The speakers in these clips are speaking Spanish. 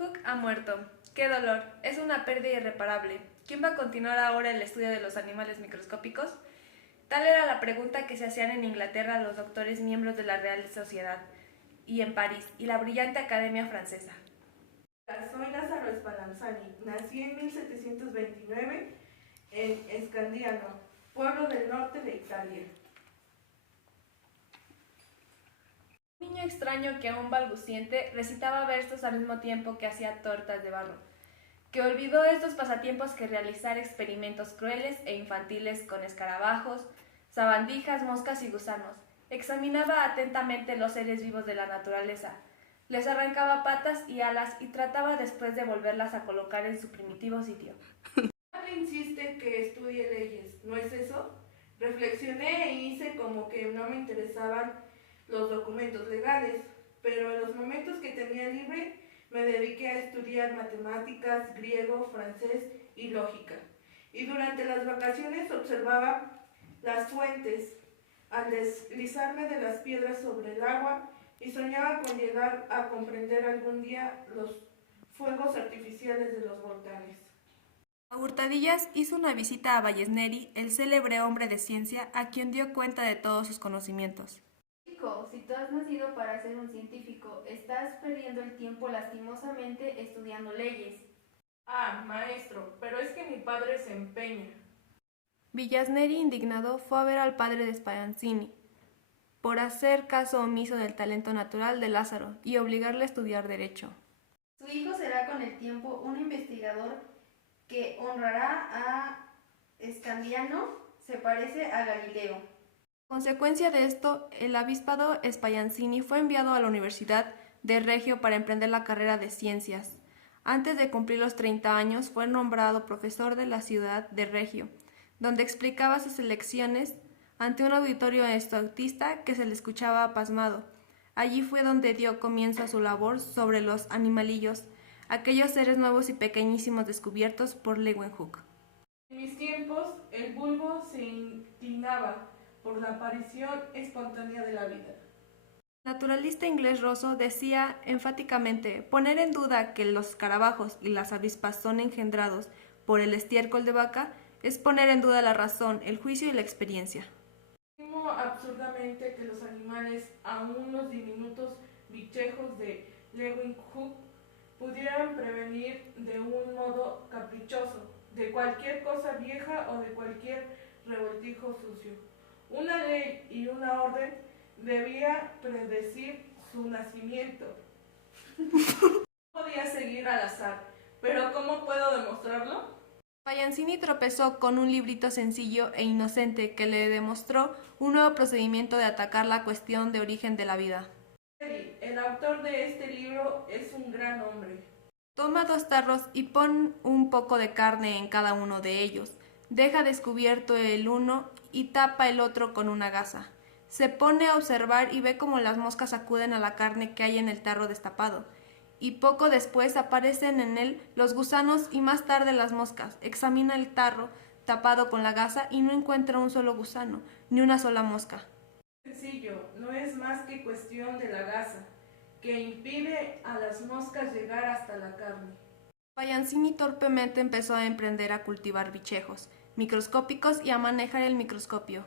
Hook ha muerto. ¡Qué dolor! Es una pérdida irreparable. ¿Quién va a continuar ahora el estudio de los animales microscópicos? Tal era la pregunta que se hacían en Inglaterra los doctores miembros de la Real Sociedad, y en París, y la brillante Academia Francesa. Soy Lázaro Spallanzani. Nací en 1729 en Scandiano, pueblo del norte de Italia. Un niño extraño que aún balbuciente recitaba versos al mismo tiempo que hacía tortas de barro, que olvidó estos pasatiempos que realizar experimentos crueles e infantiles con escarabajos, sabandijas, moscas y gusanos. Examinaba atentamente los seres vivos de la naturaleza, les arrancaba patas y alas y trataba después de volverlas a colocar en su primitivo sitio. Mi padre insiste que estudie leyes, ¿no es eso? Reflexioné e hice como que no me interesaban los documentos legales, pero en los momentos que tenía libre me dediqué a estudiar matemáticas, griego, francés y lógica. Y durante las vacaciones observaba las fuentes al deslizarme de las piedras sobre el agua y soñaba con llegar a comprender algún día los fuegos artificiales de los volcanes. A Hurtadillas hizo una visita a Vallisneri, el célebre hombre de ciencia, a quien dio cuenta de todos sus conocimientos. Chico, si tú has nacido para ser un científico, estás perdiendo el tiempo lastimosamente estudiando leyes. Ah, maestro, pero es que mi padre se empeña. Vallisneri, indignado, fue a ver al padre de Spallanzani por hacer caso omiso del talento natural de Lázaro y obligarle a estudiar derecho. Su hijo será con el tiempo un investigador que honrará a Scandiano, se parece a Galileo. Consecuencia de esto, el avispado Spallanzani fue enviado a la Universidad de Reggio para emprender la carrera de ciencias. Antes de cumplir los 30 años, fue nombrado profesor de la ciudad de Reggio, donde explicaba sus lecciones ante un auditorio estudiantista que se le escuchaba pasmado. Allí fue donde dio comienzo a su labor sobre los animalillos, aquellos seres nuevos y pequeñísimos descubiertos por Leeuwenhoek. En mis tiempos, el vulgo se inclinaba por la aparición espontánea de la vida. El naturalista inglés Rosso decía enfáticamente: poner en duda que los escarabajos y las avispas son engendrados por el estiércol de vaca es poner en duda la razón, el juicio y la experiencia. Estimo absurdamente que los animales, aun los diminutos bichejos de Leeuwenhoek, pudieran prevenir de un modo caprichoso de cualquier cosa vieja o de cualquier revoltijo sucio. Una ley y una orden debía predecir su nacimiento. No podía seguir al azar, pero ¿cómo puedo demostrarlo? Spallanzani tropezó con un librito sencillo e inocente que le demostró un nuevo procedimiento de atacar la cuestión de origen de la vida. El autor de este libro es un gran hombre. Toma 2 tarros y pon un poco de carne en cada uno de ellos. Deja descubierto el uno y tapa el otro con una gasa. Se pone a observar y ve cómo las moscas acuden a la carne que hay en el tarro destapado. Y poco después aparecen en él los gusanos y más tarde las moscas. Examina el tarro tapado con la gasa y no encuentra un solo gusano, ni una sola mosca. Sencillo, no es más que cuestión de la gasa, que impide a las moscas llegar hasta la carne. Spallanzani torpemente empezó a emprender a cultivar bichejos microscópicos y a manejar el microscopio.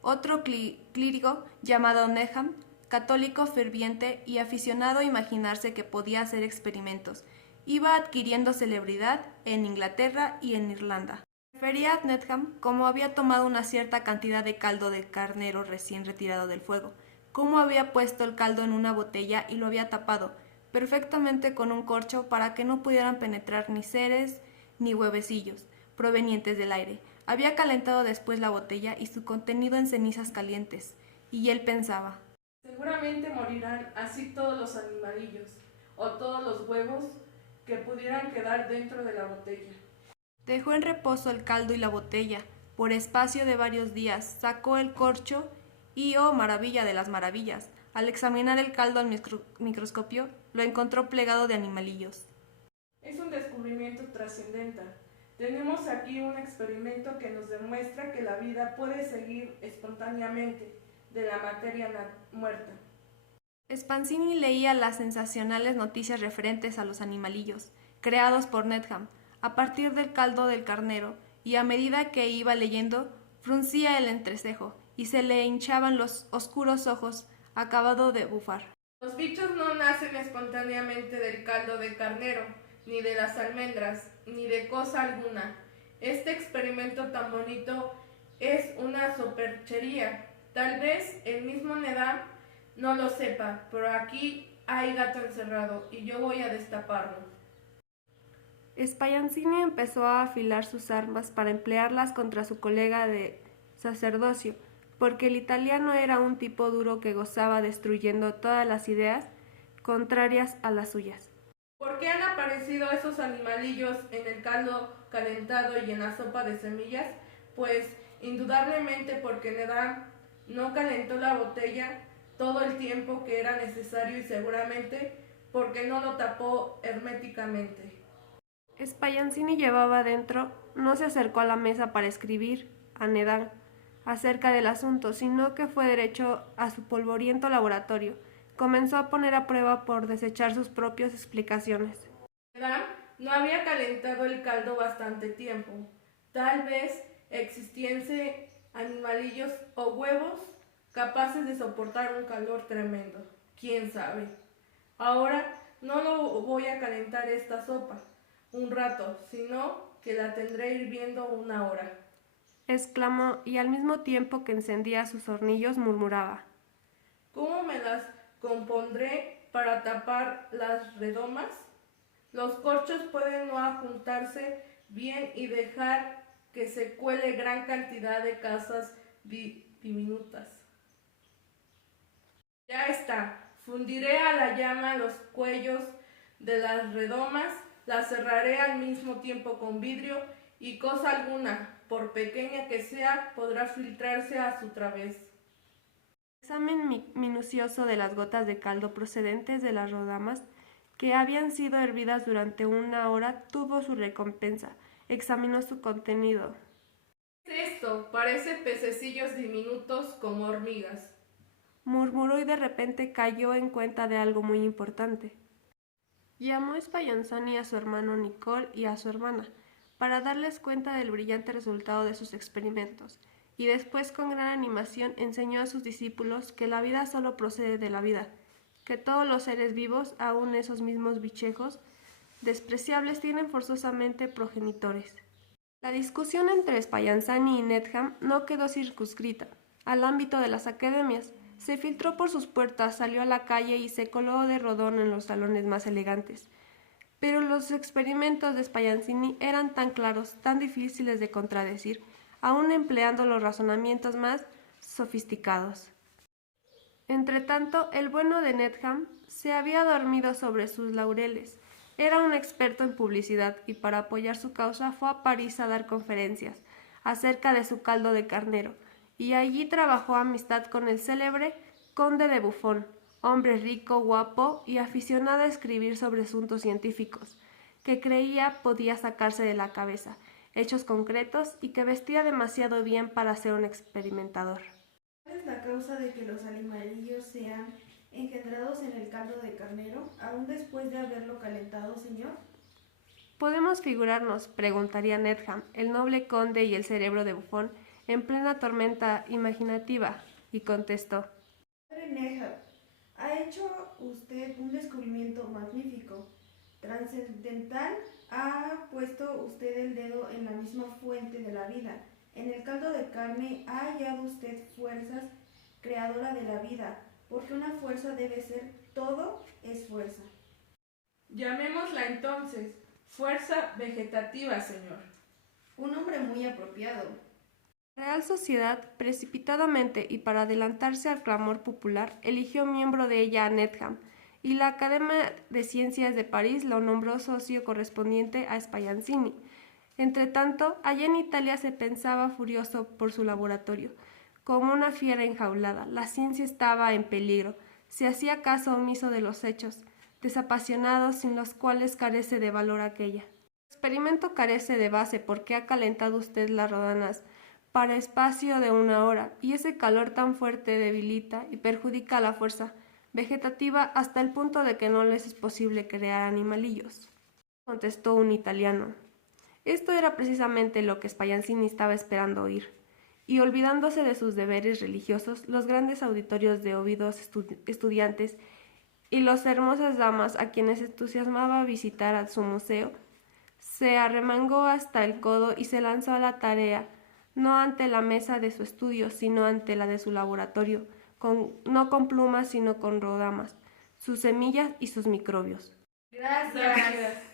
Otro clérigo llamado Needham, católico ferviente y aficionado a imaginarse que podía hacer experimentos, iba adquiriendo celebridad en Inglaterra y en Irlanda. Refería a Needham cómo había tomado una cierta cantidad de caldo de carnero recién retirado del fuego, cómo había puesto el caldo en una botella y lo había tapado perfectamente con un corcho para que no pudieran penetrar ni seres ni huevecillos provenientes del aire. Había calentado después la botella y su contenido en cenizas calientes, y él pensaba: seguramente morirán así todos los animalillos, o todos los huevos que pudieran quedar dentro de la botella. Dejó en reposo el caldo y la botella. Por espacio de varios días sacó el corcho y, oh maravilla de las maravillas, al examinar el caldo al microscopio, lo encontró plegado de animalillos. Es un descubrimiento trascendental. Tenemos aquí un experimento que nos demuestra que la vida puede seguir espontáneamente de la materia muerta. Spanzini leía las sensacionales noticias referentes a los animalillos, creados por Needham, a partir del caldo del carnero, y a medida que iba leyendo, fruncía el entrecejo, y se le hinchaban los oscuros ojos, acabado de bufar. Los bichos no nacen espontáneamente del caldo de carnero, ni de las almendras, ni de cosa alguna. Este experimento tan bonito es una superchería. Tal vez el mismo Needham no lo sepa, pero aquí hay gato encerrado y yo voy a destaparlo. Spallanzini empezó a afilar sus armas para emplearlas contra su colega de sacerdocio, porque el italiano era un tipo duro que gozaba destruyendo todas las ideas contrarias a las suyas. ¿Por qué han aparecido esos animalillos en el caldo calentado y en la sopa de semillas? Pues indudablemente porque Needham no calentó la botella todo el tiempo que era necesario y seguramente porque no lo tapó herméticamente. Spallanzini llevaba dentro, no se acercó a la mesa para escribir a Needham acerca del asunto, sino que fue derecho a su polvoriento laboratorio. Comenzó a poner a prueba por desechar sus propias explicaciones. Needham no había calentado el caldo bastante tiempo. Tal vez existiesen animalillos o huevos capaces de soportar un calor tremendo. ¿Quién sabe? Ahora no lo voy a calentar esta sopa un rato, sino que la tendré hirviendo 1 hora, exclamó, y al mismo tiempo que encendía sus hornillos murmuraba. ¿Cómo me las compondré para tapar las redomas? Los corchos pueden no ajuntarse bien y dejar que se cuele gran cantidad de casas diminutas. Ya está, fundiré a la llama los cuellos de las redomas, las cerraré al mismo tiempo con vidrio y cosa alguna, por pequeña que sea, podrá filtrarse a su través. Examen minucioso de las gotas de caldo procedentes de las rodamas que habían sido hervidas durante 1 hora tuvo su recompensa. Examinó su contenido. ¿Qué es esto? Parece pececillos diminutos como hormigas, murmuró, y de repente cayó en cuenta de algo muy importante. Llamó Spallanzani a su hermano Nicole y a su hermana para darles cuenta del brillante resultado de sus experimentos, y después con gran animación enseñó a sus discípulos que la vida solo procede de la vida, que todos los seres vivos, aun esos mismos bichejos despreciables, tienen forzosamente progenitores. La discusión entre Spallanzani y Needham no quedó circunscrita al ámbito de las academias. Se filtró por sus puertas, salió a la calle y se coló de rodón en los salones más elegantes. Pero los experimentos de Spallanzini eran tan claros, tan difíciles de contradecir, aun empleando los razonamientos más sofisticados. Entretanto, el bueno de Needham se había dormido sobre sus laureles. Era un experto en publicidad y para apoyar su causa fue a París a dar conferencias acerca de su caldo de carnero, y allí trabajó amistad con el célebre conde de Buffon, hombre rico, guapo y aficionado a escribir sobre asuntos científicos, que creía podía sacarse de la cabeza hechos concretos y que vestía demasiado bien para ser un experimentador. ¿Cuál es la causa de que los animalillos sean engendrados en el caldo de carnero, aún después de haberlo calentado, señor? Podemos figurarnos, preguntaría Needham, el noble conde y el cerebro de Buffon, en plena tormenta imaginativa, y contestó: Padre Needham, ha hecho usted un descubrimiento magnífico, trascendental. Ha puesto usted el dedo en la misma fuente de la vida. En el caldo de carne ha hallado usted fuerzas creadora de la vida, porque una fuerza debe ser, todo es fuerza. Llamémosla entonces fuerza vegetativa, señor. Un nombre muy apropiado. La Real Sociedad, precipitadamente y para adelantarse al clamor popular, eligió miembro de ella a Needham, y la Academia de Ciencias de París lo nombró socio correspondiente a Spallanzini. Entretanto, allá en Italia se pensaba furioso por su laboratorio, como una fiera enjaulada. La ciencia estaba en peligro. Se hacía caso omiso de los hechos desapasionados sin los cuales carece de valor aquella. El experimento carece de base porque ha calentado usted las rodanas para espacio de 1 hora, y ese calor tan fuerte debilita y perjudica la fuerza vegetativa hasta el punto de que no les es posible crear animalillos. Contestó un italiano. Esto era precisamente lo que Spallanzini estaba esperando oír, y olvidándose de sus deberes religiosos, los grandes auditorios de óvidos estudiantes y las hermosas damas a quienes entusiasmaba visitar a su museo, se arremangó hasta el codo y se lanzó a la tarea, no ante la mesa de su estudio, sino ante la de su laboratorio, no con plumas, sino con rodamas, sus semillas y sus microbios. Gracias.